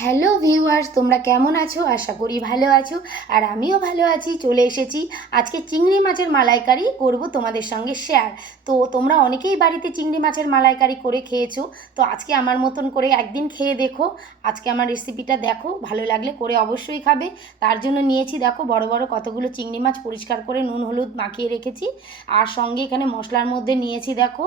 Hello viewers, তোমরা কেমন আছো? আশা করি ভালো আছো। আর আমিও ভালো আছি, চলে এসেছি। আজকে চিংড়ি মাছের মালাইকারি করব তোমাদের সঙ্গে শেয়ার তো তোমরা অনেকেই বাড়িতে চিংড়ি মাছের মালাইকারি করে খেয়েছো। তো আজকে আমার মতন করে একদিন খেয়ে দেখো। আজকে আমার রেসিপিটা দেখো, ভালো লাগলে করে অবশ্যই খাবে। তার জন্য নিয়েছি, দেখো, বড় বড় কতগুলো চিংড়ি মাছ পরিষ্কার করে নুন, হলুদ মাখিয়ে রেখেছি। আর সঙ্গে এখানে মশলার মধ্যে নিয়েছি, দেখো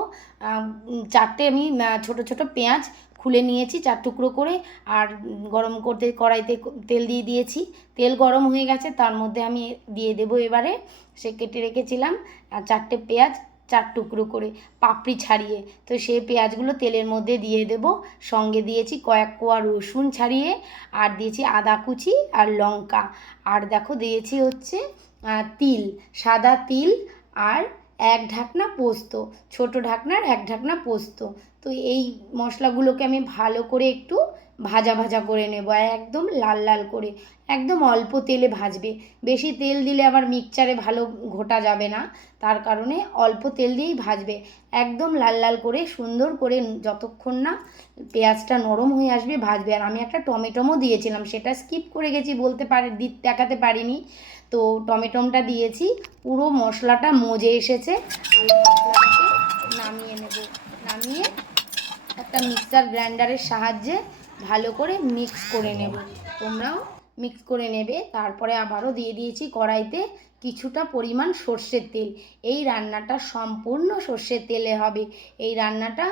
চারটে আমি ছোট ছোট পেঁয়াজ খুলে নিয়েছি চার টুকরো করে আর গরম করতে কড়াইতে তেল দিয়ে দিয়েছি। তেল গরম হয়ে গেছে, তার মধ্যে আমি দিয়ে দেবো এবারে। সে কেটে রেখেছিলাম, আর চারটে পেঁয়াজ চার টুকরো করে পাপড়ি ছাড়িয়ে। তো সেই পেঁয়াজগুলো তেলের মধ্যে দিয়ে দেব। সঙ্গে দিয়েছি কয়েক কোয়া রসুন ছাড়িয়ে, আর দিয়েছি আদা কুচি আর লঙ্কা। আর দেখো দিয়েছি হচ্ছে তিল, সাদা তিল আর এক ঢাকনা পোস্ত, ছোট ঢাকনার এক ঢাকনা পোস্ত। তো এই মশলাগুলোকে আমি ভালো করে একটু ভাজা ভাজা করে নেব, একদম লাল লাল করে, একদম অল্প তেলে ভাজবে। বেশি তেল দিলে আবার মিক্সচারে ভালো ঘোটা যাবে না, তার কারণে অল্প তেল দিয়েই ভাজবে। একদম লাল লাল করে, সুন্দর করে যতক্ষণ না পেঁয়াজটা নরম হয়ে আসবে, ভাজবে। আর আমি একটা টমেটোমও দিয়েছিলাম, সেটা স্কিপ করে গেছি বলতে পারি দি দেখাতে পারিনি। তো টমেটোমটা দিয়েছি, পুরো মশলাটা মজে এসেছে। নামিয়ে নেব। নামিয়ে একটা মিক্সার গ্রাইন্ডারের সাহায্যে ভালো করে মিক্স করে নেব। তোমরাও মিক্স করে নেবে। তারপরে আবারও দিয়ে দিয়েছি কড়াইতে কিছুটা পরিমাণ সর্ষের তেল। এই রান্নাটা সম্পূর্ণ সর্ষের তেলে হবে। এই রান্নাটা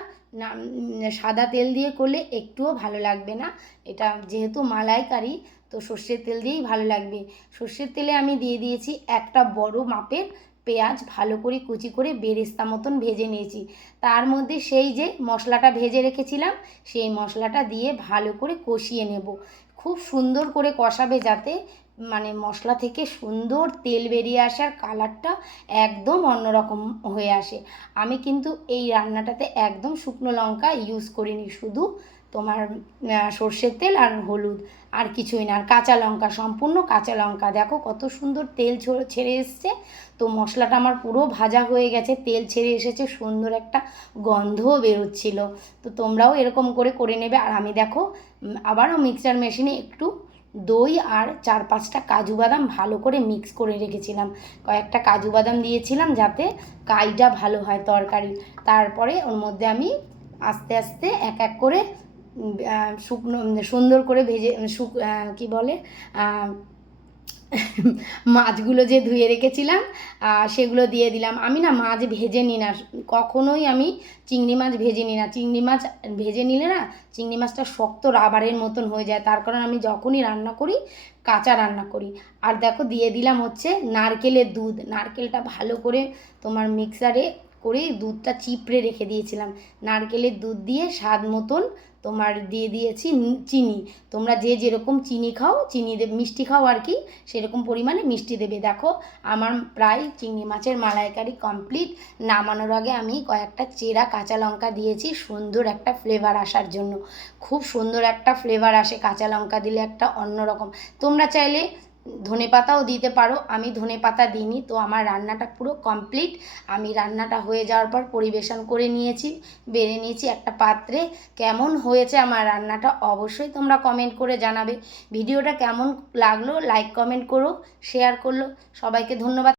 সাদা তেল দিয়ে করলে একটুও ভালো লাগবে না। এটা যেহেতু মালাইকারি, তো সর্ষের তেল দিয়েই ভালো লাগবে। সর্ষের তেলে আমি দিয়ে দিয়েছি একটা বড় মাপের পেঁয়াজ ভালো করে কুচি করে বেরেস্তা মতন ভেজে নিয়েছি। তার মধ্যে সেই যে মশলাটা ভেজে রেখেছিলাম, সেই মশলাটা দিয়ে ভালো করে কষিয়ে নেব। খুব সুন্দর করে কষাবে যাতে মানে মশলা থেকে সুন্দর তেল বেরিয়ে আসে আর কালারটা একদম অন্যরকম হয়ে আসে। আমি কিন্তু এই রান্নাটাতে একদম শুকনো লঙ্কা ইউজ করিনি, শুধু তোমার সর্ষের তেল আর হলুদ আর কিছুই না। আর কাঁচা লঙ্কা সম্পূর্ণ কাঁচা লঙ্কা। দেখো কত সুন্দর তেল ছেড়ে এসছে। তো মশলাটা আমার পুরো ভাজা হয়ে গেছে। তেল ছেড়ে এসেছে, সুন্দর একটা গন্ধও বেরোচ্ছিল। তো তোমরাও এরকম করে করে নেবে। আর আমি দেখো আবারও মিক্সচার মেশিনে একটু দই আর চার পাঁচটা কাজু বাদাম ভালো করে মিক্স করে রেখেছিলাম। কয়েকটা কাজু বাদাম দিয়েছিলাম যাতে কাইটা ভালো হয় তরকারি তারপরে ওর মধ্যে আমি আস্তে আস্তে এক এক করে শুকনো সুন্দর করে ভেজে শুক কী বলে মাছগুলো যে ধুয়ে রেখেছিলাম সেগুলো দিয়ে দিলাম। আমি না মাছ ভেজে নিই না, কখনোই আমি চিংড়ি মাছ ভেজে নিই না। চিংড়ি মাছ ভেজে নিলে না চিংড়ি মাছটা শক্ত রাবারের মতন হয়ে যায়। তার কারণে আমি যখনই রান্না করি, কাঁচা রান্না করি। আর দেখো দিয়ে দিলাম হচ্ছে নারকেলের দুধ। নারকেলটা ভালো করে তোমার মিক্সারে করে দুধটা চিপড়ে রেখে দিয়েছিলাম। নারকেলের দুধ দিয়ে স্বাদ মতন তোমার দিয়ে দিয়েছি চিনি। তোমরা যে যেরকম চিনি খাও, চিনি মিষ্টি খাও আর কি, সেরকম পরিমাণে মিষ্টি দেবে। দেখো, আমার প্রায় চিংড়ি মাছের মালাইকারি কমপ্লিট নামানোর আগে আমি কয়েকটা চেরা কাঁচা লঙ্কা দিয়েছি, সুন্দর একটা ফ্লেভার আসার জন্য। খুব সুন্দর একটা ফ্লেভার আসে কাঁচা লঙ্কা দিলে একটা অন্যরকম। তোমরা চাইলে ধনে পাতাও দিতে পারো। আমি ধনে পাতা দিইনি, তো আমার রান্নাটা পুরো কমপ্লিট আমি রান্নাটা হয়ে যাওয়ার পর পরিবেশন করে নিয়েছি, বেড়ে নিয়েছি একটা পাত্রে। কেমন হয়েছে আমার রান্নাটা অবশ্যই তোমরা কমেন্ট করে জানাবে। ভিডিওটা কেমন লাগল লাইক কমেন্ট করো শেয়ার করল। সবাইকে ধন্যবাদ।